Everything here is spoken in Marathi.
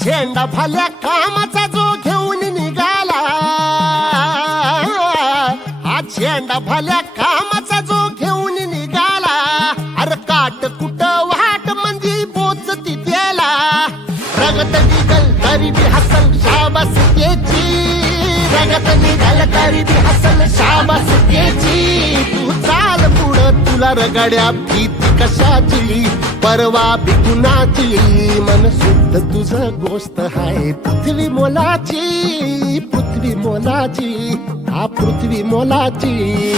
झेंडा भल्या कामाचा जो घेऊन निघाला, हा झेंडा भल्या कामाचा जो घेऊन निघाला, अरे काट कुट वाट म्हणजे बोचती त्याला, रगत निघल तरी बी हसल शाबास त्याची, रगत निघल तरी बी हसल शाबास त्याची. तू चाल पुढं तुला रगड्या भीती कशाची, परवा बिकुनाची, मन शुद्ध तुझं गोष्ट हाय पृथ्वी मोलाची, पृथ्वी मोलाची, हा पृथ्वी मोलाची.